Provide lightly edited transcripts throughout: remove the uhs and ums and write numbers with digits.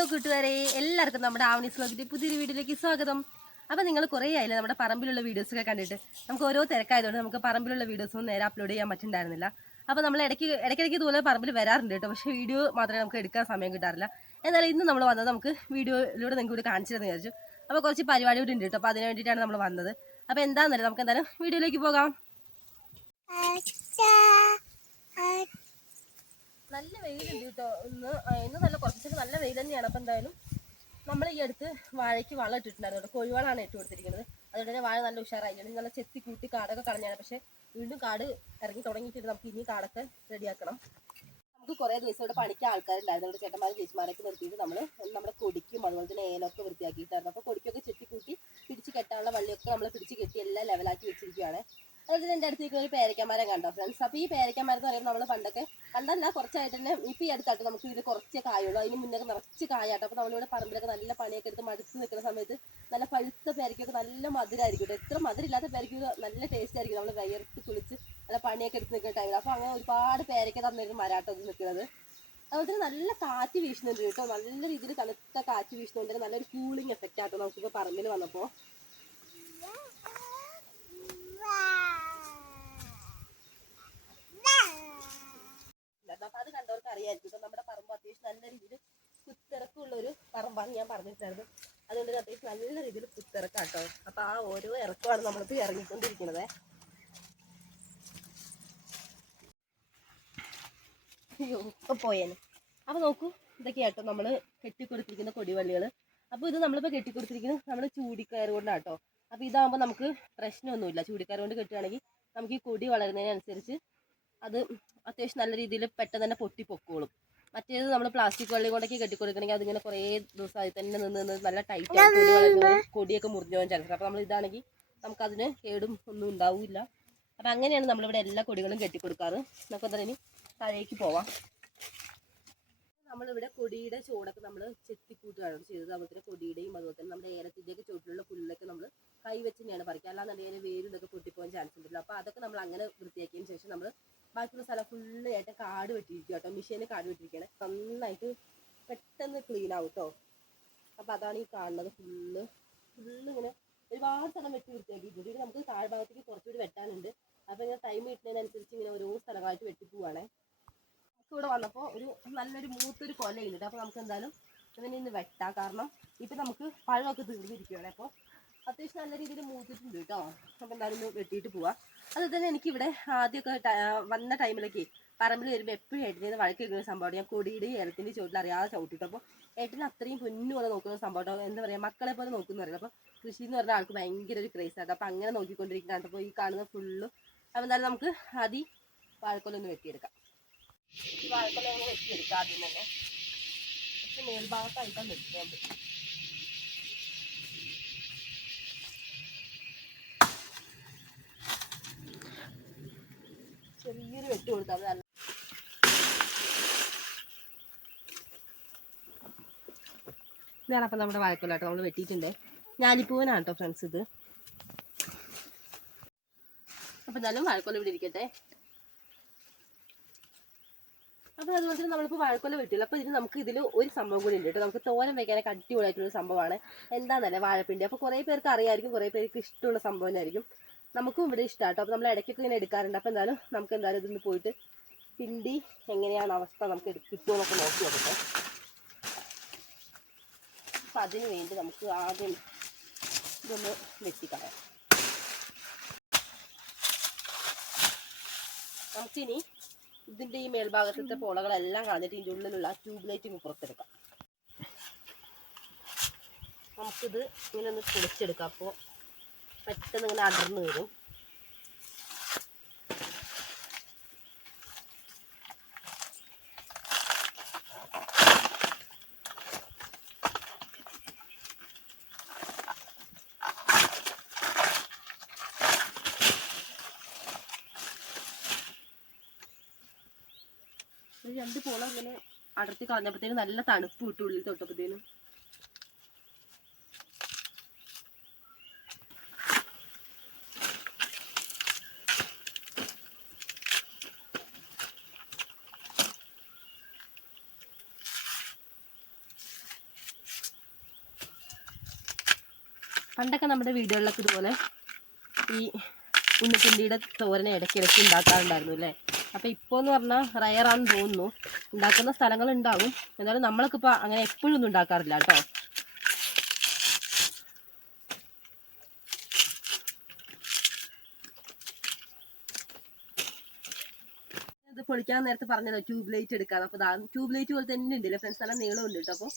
Hello കൂട്ടുകാരെ, എല്ലാവർക്കും നമ്മുടെ ആവണീസ് വ്ലോഗിന്റെ പുതിയൊരു വീഡിയോയിലേക്ക് സ്വാഗതം. അപ്പോൾ നിങ്ങൾ കുറേ ആയില്ലേ നമ്മുടെ പറമ്പിലുള്ള വീഡിയോസൊക്കെ കണ്ടിട്ട്. നമുക്ക് ഓരോ തിരക്കായതുകൊണ്ട് നമുക്ക് പറമ്പിലുള്ള വീഡിയോസൊന്നും നേരെ അപ്ലോഡ് ചെയ്യാൻ പറ്റുന്നുണ്ടായിരുന്നില്ല. അപ്പോൾ നമ്മൾ ഇടയ്ക്കിടയ്ക്ക് ഇതുപോലെ പറമ്പിൽ വരാറുണ്ട് കേട്ടോ, പക്ഷേ വീഡിയോ മാത്രമേ നമുക്ക് എടുക്കാൻ സമയം കിട്ടാറില്ല. എന്നാലും ഇന്ന് നമ്മൾ വന്നത് നമുക്ക് വീഡിയോയിലൂടെ നിങ്ങൾക്ക് കൂടി കാണിച്ചു തരുമെന്ന് വിചാരിച്ചു. അപ്പോൾ കുറച്ച് പരിപാടി കൂടി ഉണ്ട് കേട്ടോ, അപ്പോൾ അതിന് വേണ്ടിയിട്ടാണ് നമ്മൾ വന്നത്. അപ്പോൾ എന്താണെന്നല്ലേ, നമുക്ക് എന്തായാലും വീഡിയോയിലേക്ക് പോകാം. നല്ല വെയിലുണ്ട് കേട്ടോ ഇന്ന് നല്ല കുറച്ചൊക്കെ നല്ല വെയിൽ തന്നെയാണ്. അപ്പം എന്തായാലും നമ്മൾ ഈ അടുത്ത് വാഴയ്ക്ക് വളം ഇട്ടിട്ടുണ്ടായിരുന്നു കേട്ടോ. കോഴിവളമാണ് ഇട്ട് കൊടുത്തിരിക്കുന്നത്. അതുകൊണ്ട് തന്നെ വാഴ നല്ല ഉഷാറായി നല്ല ചെത്തി കൂട്ടി കാടൊക്കെ കളഞ്ഞാണ്. പക്ഷേ വീണ്ടും കാട് ഇറങ്ങി തുടങ്ങിയിട്ടുണ്ട്. നമുക്ക് ഇനി കാടൊക്കെ റെഡിയാക്കണം. നമുക്ക് കുറേ ദിവസം ഇവിടെ പണിക്ക് ആൾക്കാരുണ്ടായിരുന്നു. നമ്മുടെ ചേട്ടന്മാരും ചേച്ചിമാരൊക്കെ നിർത്തിയിട്ട് നമ്മുടെ കൊടിക്കും അതുപോലെ തന്നെ ഏലൊക്കെ വൃത്തിയാക്കിയിട്ടായിരുന്നു. അപ്പോൾ കൊടിക്കൊക്കെ ചെത്തി കൂട്ടി പിടിച്ച് കെട്ടാനുള്ള വള്ളിയൊക്കെ നമ്മൾ പിടിച്ച് കെട്ടി എല്ലാം ലെവലാക്കി വെച്ചിരിക്കുകയാണ്. അതുപോലെ എൻ്റെ അടുത്തേക്ക് ഒരു പേരയ്ക്കമരം കണ്ടോ ഫ്രണ്ട്സ്. അപ്പോൾ ഈ പേരയ്ക്കമരം എന്ന് പറയുമ്പോൾ നമ്മൾ പണ്ടല്ല കുറച്ചായിട്ട് തന്നെ ഇപ്പോൾ ഈ അടുത്തായിട്ട് നമുക്ക് ഇതിൽ കുറച്ച് കായുള്ളൂ. അതിന് മുന്നേ നിറച്ച് കായാട്ടോ. അപ്പോൾ നമ്മളിവിടെ പറമ്പിലൊക്കെ നല്ല പണിയൊക്കെ എടുത്ത് മടുത്ത് നിൽക്കുന്ന സമയത്ത് നല്ല പഴുത്ത പേരയ്ക്കൊക്കെ നല്ല മധുരമായിരിക്കും. എത്ര മധുരമില്ലാത്ത പേരയ്ക്ക് നല്ല ടേസ്റ്റ് ആയിരിക്കും. നമ്മൾ വയർത്ത് കുളിച്ച് നല്ല പണിയൊക്കെ എടുത്ത് നിൽക്കുന്ന ടൈമിൽ. അപ്പോൾ അങ്ങനെ ഒരുപാട് പേരയ്ക്ക തന്നൊരു മരാട്ടോ ഇത് നിൽക്കുന്നത്. അതുപോലെ തന്നെ നല്ല കാറ്റ് വീശുന്നുണ്ട് കേട്ടോ. നല്ല രീതിയിൽ തണുത്ത കാറ്റ് വീശുന്നുണ്ട്. നല്ലൊരു കൂളിംഗ് എഫക്റ്റ് ആട്ടോ നമുക്കിപ്പോൾ പറമ്പിൽ വന്നപ്പോൾ. അപ്പൊ അത് കണ്ടവർക്ക് അറിയായിരിക്കും നമ്മുടെ പറമ്പ് അത്യാവശ്യം നല്ല രീതിയിൽ കുത്തിറക്കമുള്ള ഒരു പറമ്പാണ് ഞാൻ പറഞ്ഞിട്ടുണ്ടായിരുന്നു. അതുകൊണ്ട് അത്യാവശ്യം നല്ല രീതിയിൽ കുത്തിറക്കാട്ടോ. അപ്പൊ ആ ഓരോ ഇറക്കമാണ് നമ്മളിപ്പോ ഇറങ്ങിക്കൊണ്ടിരിക്കുന്നത്. അയ്യോ ഇപ്പൊ പോയേനെ. അപ്പൊ നോക്കൂ, ഇതൊക്കെയാട്ടോ നമ്മള് കെട്ടിക്കൊടുത്തിരിക്കുന്ന കൊടിവള്ളികൾ. അപ്പൊ ഇത് നമ്മളിപ്പോ കെട്ടിക്കൊടുത്തിരിക്കുന്നത് നമ്മൾ ചൂടിക്കയർ കൊണ്ടാട്ടോ. അപ്പൊ ഇതാകുമ്പോൾ നമുക്ക് പ്രശ്നമൊന്നുമില്ല. ചൂടിക്കയർ കൊണ്ട് കെട്ടുകയാണെങ്കിൽ നമുക്ക് ഈ കൊടി വളരുന്നതിനനുസരിച്ച് അത് അത്യാവശ്യം നല്ല രീതിയിൽ പെട്ടെന്ന് തന്നെ പൊട്ടിപ്പൊക്കോളും. മറ്റേത് നമ്മൾ പ്ലാസ്റ്റിക് വള്ളി കൊണ്ടൊക്കെ കെട്ടിക്കൊടുക്കണമെങ്കിൽ അതിങ്ങനെ കുറേ ദിവസം അതിൽ തന്നെ നിന്ന് നല്ല ടൈറ്റ് ആയി കൊടിയൊക്കെ മുറിഞ്ഞു പോകാൻ ചാൻസ്. അപ്പോൾ നമ്മൾ ഇതാണെങ്കിൽ നമുക്കതിന് കേടും ഒന്നും ഉണ്ടാവില്ല. അപ്പം അങ്ങനെയാണ് നമ്മളിവിടെ എല്ലാ കൊടികളും കെട്ടിക്കൊടുക്കാറ്. നമുക്ക് എന്തായാലും ഇനി താഴേക്ക് പോവാം. നമ്മളിവിടെ കൊടിയുടെ ചുവടൊക്കെ നമ്മൾ ചെത്തിക്കൂട്ടുകയാണ് ചെയ്തത്. അതുപോലെ കൊടിയുടെയും അതുപോലെ തന്നെ നമ്മുടെ ഏലത്തിൻ്റെയൊക്കെ ചുവട്ടിലുള്ള പുല്ലൊക്കെ നമ്മൾ കൈവച്ച് തന്നെയാണ് പറിക്കുക. അല്ലാന്നുണ്ടെങ്കിൽ വേരും ഇതൊക്കെ പൊട്ടിപ്പോകാൻ ചാൻസ് ഉണ്ടല്ലോ. അപ്പോൾ അതൊക്കെ നമ്മൾ അങ്ങനെ വൃത്തിയാക്കിയതിന് ശേഷം നമ്മൾ ബാക്കിയുള്ള സ്ഥലം ഫുള്ളായിട്ട് കാട് വെട്ടിയിരിക്കുക കേട്ടോ. മെഷീന് കാട് വെട്ടിയിരിക്കുകയാണ്. നന്നായിട്ട് പെട്ടെന്ന് ക്ലീൻ ആവും കേട്ടോ. അപ്പോൾ അതാണ് ഈ കാണുന്നത്. ഫുള്ള് ഇങ്ങനെ ഒരുപാട് സ്ഥലം വെട്ടി വൃത്തിയാക്കിയിട്ടുണ്ട്. ഇത് നമുക്ക് താഴ്ഭാഗത്തേക്ക് കുറച്ചുകൂടി വെട്ടാനുണ്ട്. അപ്പോൾ ഇങ്ങനെ ടൈം കിട്ടുന്നതിനനുസരിച്ച് ഇങ്ങനെ ഓരോ സ്ഥലങ്ങളായിട്ട് വെട്ടിപ്പോവാണേ. ഇവിടെ വന്നപ്പോൾ നല്ലൊരു മൂത്തൊരു കൊല ചെയ്യുന്നുണ്ട്. അപ്പോൾ നമുക്ക് എന്തായാലും ഇതിനെ ഇന്ന് വെട്ടാം. കാരണം ഇപ്പം നമുക്ക് പഴമൊക്കെ തീർന്നിരിക്കുകയാണ്. അപ്പോൾ അത്യാവശ്യം നല്ല രീതിയിൽ മൂത്തിട്ടുണ്ട് കേട്ടോ. അപ്പോൾ എന്തായാലും ഒന്ന് വെട്ടിയിട്ട് പോവാം. അതുപോലെ തന്നെ എനിക്കിവിടെ ആദ്യമൊക്കെ വന്ന ടൈമിലൊക്കെ പറമ്പിൽ വരുമ്പോൾ എപ്പോഴും ഏട്ടനെ വഴക്ക് വെക്കുന്ന സംഭവമാണ്. ഞാൻ കൊടിയുടെയും ഏലത്തിൻ്റെ ചുവട്ടിൽ അറിയാതെ ചവിട്ടിട്ടു. അപ്പോൾ ഏട്ടന് അത്രയും പൊന്നു പോലെ നോക്കുന്ന സംഭവം. എന്താ പറയുക, മക്കളെ പോലെ നോക്കുന്ന പറയുന്നത്. അപ്പോൾ കൃഷി എന്ന് പറഞ്ഞാൽ ആൾക്ക് ഭയങ്കര ഒരു ക്രേസാണ്. അപ്പോൾ അങ്ങനെ നോക്കിക്കൊണ്ടിരിക്കുന്നതാണ്. അപ്പോൾ ഈ കാണുന്ന ഫുള്ളും. അപ്പോൾ എന്തായാലും നമുക്ക് ആദ്യം വാഴക്കൊലൊന്ന് വെട്ടിയെടുക്കാം. ഈ വാഴക്കൊല ഒന്ന് വെട്ടിയെടുക്കാം ആദ്യം തന്നെ. പക്ഷെ മേൽഭാഗത്തായിട്ടാണ് വെട്ടുന്നത്. ചെറിയൊരു വെട്ട് കൊടുത്താൽ നല്ല. ഇതാണ് അപ്പം നമ്മുടെ വാഴക്കൊലാട്ടോ നമ്മൾ വെട്ടിയിട്ടുണ്ട്. ഞാലിപ്പൂവനാണ് കേട്ടോ ഫ്രണ്ട്സ് ഇത്. അപ്പം എന്തായാലും വാഴക്കൊല ഇവിടെ ഇരിക്കട്ടെ. അപ്പോൾ അതുപോലെ തന്നെ നമ്മളിപ്പോൾ വാഴക്കൊല വെട്ടില്ല. അപ്പോൾ നമുക്ക് ഇതിൽ ഒരു സംഭവം കൂടി ഉണ്ട് കേട്ടോ. നമുക്ക് തോരൻ വയ്ക്കാനൊക്കെ അടിപൊളിയായിട്ടുള്ള സംഭവമാണ്. എന്താണെന്നല്ലേ, വാഴപ്പിണ്ടി. അപ്പോൾ കുറേ പേർക്ക് അറിയായിരിക്കും, കുറേ പേർക്ക് ഇഷ്ടമുള്ള സംഭവം തന്നെയായിരിക്കും. നമുക്കും ഇവിടെ ഇഷ്ടമാണ് കേട്ടോ. അപ്പോൾ നമ്മൾ ഇടയ്ക്കൊക്കെ ഇങ്ങനെ എടുക്കാറുണ്ട്. അപ്പോൾ എന്തായാലും നമുക്ക് എന്തായാലും ഇതിന് പോയിട്ട് പിണ്ടി എങ്ങനെയാണ് അവസ്ഥ നമുക്ക് കിട്ടുമെന്നൊക്കെ നോക്കി നോക്കട്ടെ. അപ്പം അതിന് വേണ്ടി നമുക്ക് ആദ്യം ഇതൊന്ന് വെട്ടിക്കളയാം. നമുക്കിനി ഇതിൻ്റെ ഈ മേൽഭാഗത്തെ പോളകളെല്ലാം കളഞ്ഞിട്ട് ഇതിൻ്റെ ഉള്ളിലുള്ള ട്യൂബ് ലൈറ്റ് പുറത്തെടുക്കാം. നമുക്കിത് ഇങ്ങനെ ഒന്ന് പൊളിച്ചെടുക്കാം. അപ്പോൾ പെട്ടെന്ന് ഇങ്ങനെ അടർന്നു വരും. രണ്ട് പോളം ഇങ്ങനെ അടർത്തി കളഞ്ഞപ്പോഴത്തേനും നല്ല തണുപ്പ് കിട്ടും ഉള്ളിൽ തൊട്ടപ്പോഴത്തേനും. പണ്ടൊക്കെ നമ്മുടെ വീടുകളിലൊക്കെ ഇതുപോലെ ഈ ഉണ്ണിപ്പിണ്ടിയുടെ തോരനെ ഇടയ്ക്കിടയ്ക്ക് ഉണ്ടാക്കാറുണ്ടായിരുന്നു അല്ലേ. അപ്പോൾ ഇപ്പോൾ എന്ന് പറഞ്ഞാൽ റയറാണെന്ന് തോന്നുന്നു. ഉണ്ടാക്കുന്ന സ്ഥലങ്ങളുണ്ടാകും, എന്നാലും നമ്മളൊക്കെ ഇപ്പോൾ അങ്ങനെ എപ്പോഴും ഒന്നും ഉണ്ടാക്കാറില്ല കേട്ടോ. ഇത് പൊളിക്കാൻ നേരത്തെ പറഞ്ഞല്ലോ ട്യൂബ് ലൈറ്റ് എടുക്കാം. അപ്പോൾ ട്യൂബ് ലൈറ്റ് പോലെ തന്നെ ഉണ്ടല്ലേ ഫ്രണ്ട്സ്, നല്ല നീളമുണ്ട് കേട്ടോ. അപ്പോൾ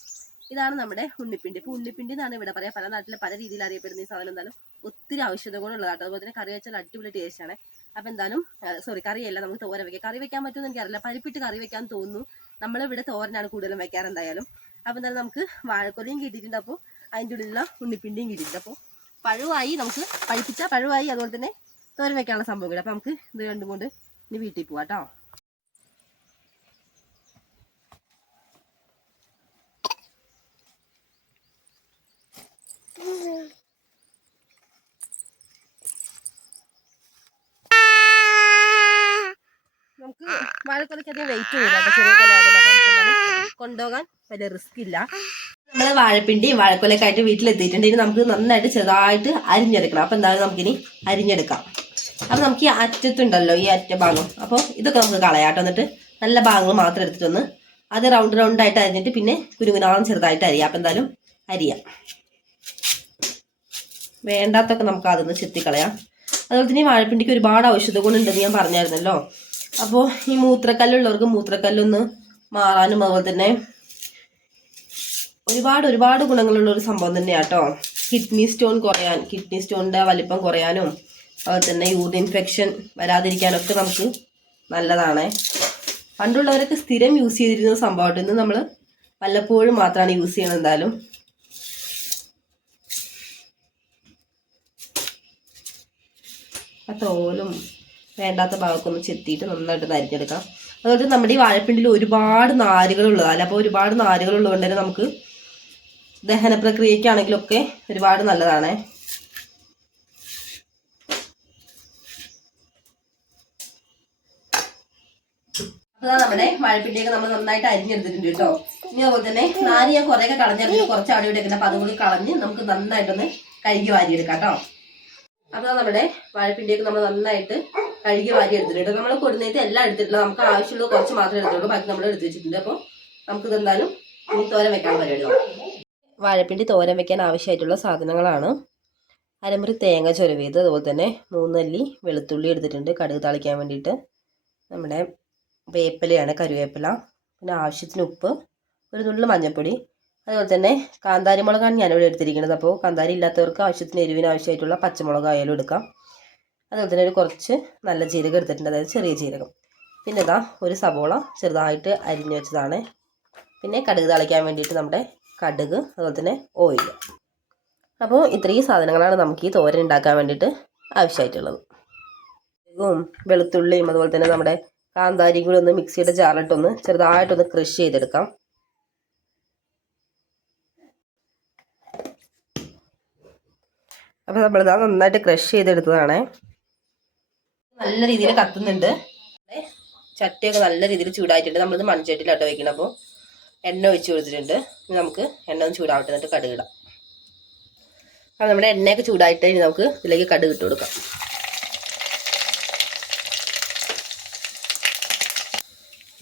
ഇതാണ് നമ്മുടെ ഉണ്ണിപ്പിണ്ടി. ഇപ്പോൾ ഉണ്ണിപ്പിണ്ടി എന്നാണ് ഇവിടെ പറയാം. പല നാട്ടിൽ പല രീതിയിൽ അറിയപ്പെടുന്ന ഈ സാധനം എന്തായാലും ഒത്തിരി ഔഷധ ഗുണമുള്ളതാട്ടോ. അതുപോലെ തന്നെ കറി വെച്ചാൽ അടിപൊളി ടേസ്റ്റാണ്. അപ്പോൾ എന്തായാലും കറിയല്ല, നമുക്ക് തോരൻ വെക്കാം. കറി വെക്കാൻ പറ്റുമെന്ന് എനിക്കറിയില്ല, പരിപ്പിട്ട് കറി വെക്കാൻ തോന്നുന്നു. നമ്മളിവിടെ തോരനാണ് കൂടുതലും വെക്കാറ് എന്തായാലും. അപ്പോൾ എന്തായാലും നമുക്ക് വാഴക്കൊലയും കിട്ടിയിട്ടുണ്ട്, അപ്പോൾ അതിൻ്റെ ഉള്ളിലുള്ള ഉണ്ണിപ്പിണ്ടിയും കിട്ടിയിട്ടുണ്ട്. അപ്പോൾ പഴുവായി, നമുക്ക് പഴുപ്പിച്ച പഴുവായി, അതുപോലെ തന്നെ തോരൻ വെക്കാനുള്ള സംഭവം കൂടി. അപ്പോൾ നമുക്ക് ഇത് രണ്ടും കൊണ്ട് ഇനി വീട്ടിൽ പോവാം കേട്ടോ. നമുക്ക് വാഴക്കൊലയ്ക്ക് അധികം വെയിറ്റ് ചെയ്യില്ല, ചെറിയ കൊല കൊണ്ടുപോകാൻ വലിയ റിസ്ക് ഇല്ല. നമ്മൾ വാഴപ്പിണ്ടി വാഴക്കൊലയൊക്കെ ആയിട്ട് വീട്ടിലെത്തിയിട്ടുണ്ട്. ഇനി നമുക്ക് നന്നായിട്ട് ചെറുതായിട്ട് അരിഞ്ഞെടുക്കണം. അപ്പോൾ എന്തായാലും നമുക്കിനി അരിഞ്ഞെടുക്കാം. അപ്പോൾ നമുക്ക് ഈ അറ്റത്തുണ്ടല്ലോ ഈ അറ്റ ഭാഗം, അപ്പോൾ ഇതൊക്കെ നമുക്ക് കളയാട്ടോ. എന്നിട്ട് നല്ല ഭാഗങ്ങൾ മാത്രം എടുത്തിട്ടൊന്ന് അത് റൗണ്ടായിട്ട് അരിഞ്ഞിട്ട് പിന്നെ കുരുകുനാളം ചെറുതായിട്ട് അരിയാം. അപ്പോൾ എന്തായാലും അരിയാം. വേണ്ടാത്തൊക്കെ നമുക്ക് അതൊന്ന് ചെത്തിക്കളയാം. അതുപോലെ തന്നെ ഈ വാഴപ്പിണ്ടിക്ക് ഒരുപാട് ഔഷധ ഗുണമുണ്ടെന്ന് ഞാൻ പറഞ്ഞായിരുന്നല്ലോ. അപ്പോൾ ഈ മൂത്രക്കല്ലുള്ളവർക്ക് മൂത്രക്കല്ലൊന്ന് മാറാനും അതുപോലെ തന്നെ ഒരുപാട് ഗുണങ്ങളുള്ള ഒരു സംഭവം തന്നെയാണ് കേട്ടോ. കിഡ്നി സ്റ്റോൺ കുറയാൻ, കിഡ്നി സ്റ്റോണിൻ്റെ വലിപ്പം കുറയാനും അതുപോലെ തന്നെ യൂറിൻ ഇൻഫെക്ഷൻ വരാതിരിക്കാനൊക്കെ നമുക്ക് നല്ലതാണ്. പണ്ടുള്ളവരൊക്കെ സ്ഥിരം യൂസ് ചെയ്തിരുന്ന സംഭവമായിട്ട് ഇന്ന് നമ്മൾ വല്ലപ്പോഴും മാത്രമാണ് യൂസ് ചെയ്യണത്. എന്തായാലും ആ തോലും വേണ്ടാത്ത ഭാഗമൊക്കെ ഒന്ന് ചെത്തിയിട്ട് നന്നായിട്ട് അരിഞ്ഞെടുക്കാം. അതുപോലെ നമ്മുടെ ഈ വാഴപ്പിണ്ടിൽ ഒരുപാട് നാരുകളുള്ളതല്ല. അപ്പോൾ ഒരുപാട് നാരുകളുള്ളതുകൊണ്ട് തന്നെ നമുക്ക് ദഹന പ്രക്രിയക്കാണെങ്കിലൊക്കെ ഒരുപാട് നല്ലതാണ്. അപ്പോൾ നമ്മുടെ വാഴപ്പിണ്ടിയൊക്കെ നമ്മൾ നന്നായിട്ട് അരിഞ്ഞെടുത്തിട്ടുണ്ട് കേട്ടോ. ഇനി അതുപോലെ തന്നെ നാര് ഞാൻ കുറേയൊക്കെ കളഞ്ഞെടുത്തിട്ട് കുറച്ച് അവിടെ ഇവിടെ ഒക്കെ, അപ്പോൾ അതും കൂടി കളഞ്ഞ് നമുക്ക് നന്നായിട്ടൊന്ന് കഴുകി വാരിയെടുക്കാം കേട്ടോ. അപ്പോൾ നമ്മുടെ വാഴപ്പിണ്ടിയൊക്കെ നമ്മൾ നന്നായിട്ട് കഴുകി വാരി എടുത്തിട്ടുണ്ട്. നമ്മൾ കൊടുന്നേറ്റ് എല്ലാം എടുത്തിട്ടില്ല, നമുക്ക് ആവശ്യമുള്ളത് കുറച്ച് മാത്രമേ എടുത്തുള്ളൂ, ബാക്കി നമ്മൾ എടുത്ത് വെച്ചിട്ടുണ്ട്. അപ്പോൾ നമുക്കിത് എന്തായാലും ഇനി തോരൻ വെക്കാൻ പരിപാടി. വാഴപ്പിണ്ടി തോരൻ വെക്കാൻ ആവശ്യമായിട്ടുള്ള സാധനങ്ങളാണ്: അരമുറി തേങ്ങ ചുരവിയത്, അതുപോലെ തന്നെ 3 അല്ലി വെളുത്തുള്ളി എടുത്തിട്ടുണ്ട് കടുക് താളിക്കാൻ വേണ്ടിയിട്ട്, നമ്മുടെ വേപ്പിലയാണ് കറിവേപ്പില, പിന്നെ ആവശ്യത്തിന് ഉപ്പ്, ഒരു നുള്ളു മഞ്ഞൾപ്പൊടി, അതുപോലെ തന്നെ കാന്താരി മുളകാണ് ഞാനിവിടെ എടുത്തിരിക്കുന്നത്. അപ്പോൾ കാന്താരി ഇല്ലാത്തവർക്ക് ആവശ്യത്തിന് എരിവിന് ആവശ്യമായിട്ടുള്ള പച്ചമുളക് ആയാലും എടുക്കാം. അതുപോലെ തന്നെ ഒരു കുറച്ച് നല്ല ജീരകം എടുത്തിട്ടുണ്ട്, അതായത് ചെറിയ ജീരകം. പിന്നെ ഇതാ ഒരു സവോള ചെറുതായിട്ട് അരിഞ്ഞു വെച്ചതാണ്. പിന്നെ കടുക് താളിക്കാൻ വേണ്ടിയിട്ട് നമ്മുടെ കടുക്, അതുപോലെ തന്നെ ഓയിൽ. അപ്പോൾ ഇത്രയും സാധനങ്ങളാണ് നമുക്ക് ഈ തോരൻ ഉണ്ടാക്കാൻ വേണ്ടിയിട്ട് ആവശ്യമായിട്ടുള്ളത്. വെളുത്തുള്ളിയും അതുപോലെ തന്നെ നമ്മുടെ കാന്താരിയും കൂടി ഒന്ന് മിക്സിയുടെ ജാറിലിട്ടൊന്ന് ചെറുതായിട്ടൊന്ന് ക്രഷ് ചെയ്തെടുക്കാം. അപ്പോൾ നമ്മളിതാ നന്നായിട്ട് ക്രഷ് ചെയ്തെടുത്തതാണ്. നല്ല രീതിയിൽ കത്തുന്നുണ്ട്, ചട്ടിയൊക്കെ നല്ല രീതിയിൽ ചൂടായിട്ടുണ്ട്. നമ്മളിത് മൺചട്ടിയിലാട്ടോ വയ്ക്കണം. അപ്പോൾ എണ്ണ ഒഴിച്ച് കൊടുത്തിട്ടുണ്ട്. ഇനി നമുക്ക് എണ്ണ ഒന്ന് ചൂടാവട്ടെ, എന്നിട്ട് കടുക് ഇടാം. അപ്പോൾ നമ്മുടെ എണ്ണയൊക്കെ ചൂടായിട്ട് ഇനി നമുക്ക് ഇതിലേക്ക് കടുക് ഇട്ട് കൊടുക്കാം.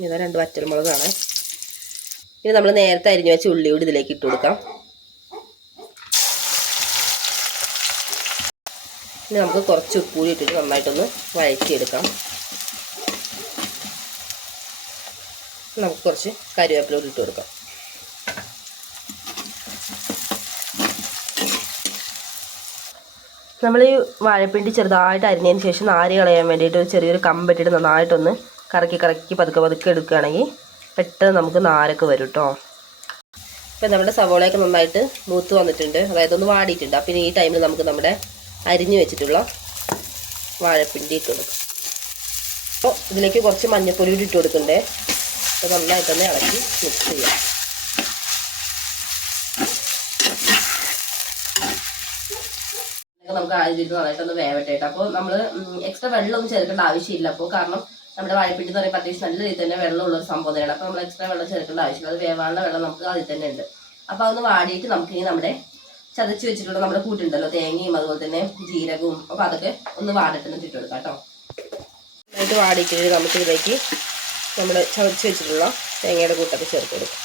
ഇതാ 2 വറ്റൽമുളകാണ്. ഇനി നമ്മൾ നേരത്തെ അരിഞ്ഞു വെച്ച ഉള്ളി കൂടി ഇതിലേക്ക് ഇട്ട് കൊടുക്കാം. ഇനി നമുക്ക് കുറച്ച് ഉപ്പ് കൂടി ഇട്ടിട്ട് നന്നായിട്ടൊന്ന് വഴറ്റിയെടുക്കാം. നമുക്ക് കുറച്ച് കറിവേപ്പില കൂടി ഇട്ട് കൊടുക്കാം. നമ്മൾ ഈ വാഴപ്പിണ്ടി ചെറുതായിട്ട് അരിഞ്ഞതിന് ശേഷം നാര് കളയാൻ വേണ്ടിയിട്ട് ഒരു ചെറിയൊരു കമ്പിട്ടിട്ട് നന്നായിട്ടൊന്ന് കറക്കി പതുക്കെ എടുക്കുകയാണെങ്കിൽ പെട്ടെന്ന് നമുക്ക് നാരൊക്കെ വരും കേട്ടോ. ഇപ്പം നമ്മുടെ സവോളയൊക്കെ നന്നായിട്ട് മൂത്ത് വന്നിട്ടുണ്ട്, അതായത് ഒന്ന് വാടിയിട്ടുണ്ട്. അപ്പം ഈ ടൈമിൽ നമുക്ക് നമ്മുടെ അരിഞ്ഞു വെച്ചിട്ടുള്ള വാഴപ്പിണ്ടി ഇട്ട് കൊടുക്കും. അപ്പോൾ ഇതിലേക്ക് കുറച്ച് മഞ്ഞൾപ്പൊടി കൂടി ഇട്ട് കൊടുക്കണ്ടേ. അപ്പോൾ നന്നായിട്ടൊന്ന് ഇളക്കി മിക്സ് ചെയ്യാം. നമുക്ക് ആദ്യം നന്നായിട്ടൊന്ന് വേവട്ടെ. അപ്പോൾ നമ്മൾ എക്സ്ട്രാ വെള്ളമൊന്നും ചേർക്കേണ്ട ആവശ്യമില്ല. അപ്പോൾ കാരണം നമ്മുടെ വാഴപ്പിണ്ടി എന്ന് പറയുമ്പോൾ അത്യാവശ്യം നല്ല രീതിയിൽ തന്നെ വെള്ളമുള്ളൊരു സംഭവം തന്നെയാണ്. അപ്പോൾ നമ്മൾ എക്സ്ട്രാ വെള്ളം ചേർക്കേണ്ട ആവശ്യമില്ല. അത് വേവാനുള്ള വെള്ളം നമുക്ക് അതിൽ തന്നെ ഉണ്ട്. അപ്പോൾ അതൊന്ന് വാടിയിട്ട് നമുക്കിനി നമ്മുടെ ചതച്ച് വെച്ചിട്ടുള്ള നമ്മുടെ കൂട്ടുണ്ടല്ലോ, തേങ്ങയും അതുപോലെ തന്നെ ജീരകവും. അപ്പോൾ അതൊക്കെ ഒന്ന് വാടിട്ടെന്ന് ഇട്ട് കൊടുക്കാം കേട്ടോ. നന്നായിട്ട് വാടിയിട്ട് നമുക്ക് ഇതിലേക്ക് നമ്മൾ ചതച്ച് വെച്ചിട്ടുള്ള തേങ്ങയുടെ കൂട്ടൊക്കെ ചേർത്ത് കൊടുക്കും.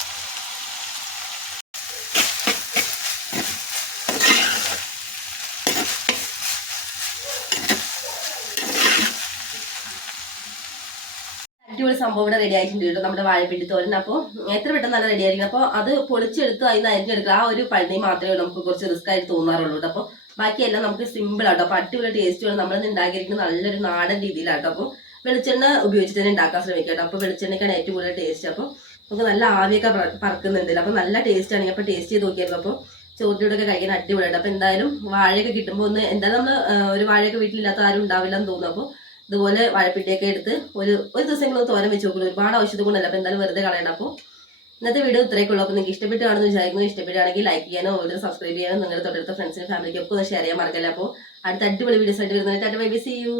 അടിപൊളി സംഭവം ഇവിടെ റെഡി ആയിട്ടുണ്ട് കേട്ടോ, നമ്മുടെ വാഴപ്പിണ്ടി തോരൻ. അപ്പോൾ എത്ര പെട്ടെന്ന് നല്ല റെഡി ആയിരിക്കും. അപ്പോൾ അത് പൊളിച്ചെടുത്ത് അതിന് അരിഞ്ഞെടുക്കുക, ആ ഒരു പണി മാത്രമേ നമുക്ക് കുറച്ച് റിസ്ക് ആയിട്ട് തോന്നാറുള്ളൂ കേട്ടോ. അപ്പോൾ ബാക്കിയെല്ലാം നമുക്ക് സിമ്പിൾ ആട്ടോ. അപ്പോൾ അടിപൊളി ടേസ്റ്റുകൾ നമ്മളിന്ന് ഉണ്ടാക്കിയിരിക്കുന്നത് നല്ലൊരു നാടൻ രീതിയിലാട്ടോ. അപ്പോൾ വെളിച്ചെണ്ണ ഉപയോഗിച്ചിട്ട് തന്നെ ഉണ്ടാക്കാൻ ശ്രമിക്കാം കേട്ടോ. അപ്പോൾ വെളിച്ചെണ്ണയ്ക്കാണ് ഏറ്റവും കൂടുതൽ ടേസ്റ്റ്. അപ്പോൾ നമുക്ക് നല്ല ആവിയൊക്കെ പറക്കുന്നുണ്ടല്ലോ. അപ്പോൾ നല്ല ടേസ്റ്റ് ആണെങ്കിൽ അപ്പോൾ ടേസ്റ്റ് ചെയ്ത് നോക്കിയായിരുന്നു. അപ്പോൾ ചോറിലൂടെയൊക്കെ കഴിക്കാൻ അടിപൊളിയായിട്ട്. അപ്പോൾ എന്തായാലും വാഴയൊക്കെ കിട്ടുമ്പോൾ ഒന്ന് എന്തായാലും നമ്മൾ ഒരു വാഴയൊക്കെ വീട്ടിലില്ലാത്ത ആരും ഉണ്ടാവില്ല എന്ന് തോന്നുന്നു. അപ്പോൾ ഇതുപോലെ വാഴപ്പിണ്ടിയൊക്കെ എടുത്ത് ഒരു ദിവസങ്ങളൊന്ന് തോരൻ വെച്ച് നോക്കുള്ളൂ. ഒരുപാട് ഔഷധം കൊണ്ടല്ല. അപ്പോൾ എന്തായാലും വെറുതെ കളയണം. അപ്പോൾ ഇന്നത്തെ വീഡിയോ ഇത്രയൊക്കെ ഉള്ളൂ. അപ്പോൾ നിങ്ങൾക്ക് ഇഷ്ടപ്പെട്ടാണെന്ന് വിചാരിക്കുന്നു. ഇഷ്ടപ്പെടുകയാണെങ്കിൽ ലൈക്ക് ചെയ്യാനോ ഒരു സബ്സ്ക്രൈബ് ചെയ്യാനോ നിങ്ങളുടെ തൊട്ടടുത്ത ഫ്രണ്ട്സിനും ഫാമിലിക്കും ഒക്കെ ഒന്ന് ഷെയർ ചെയ്യാൻ മറക്കല്ല. അപ്പോൾ അടുത്ത അടിപൊളി വീഡിയോസ് ആയിട്ട് വരുന്നതായിട്ട് ബൈ ബൈ, സീ യു.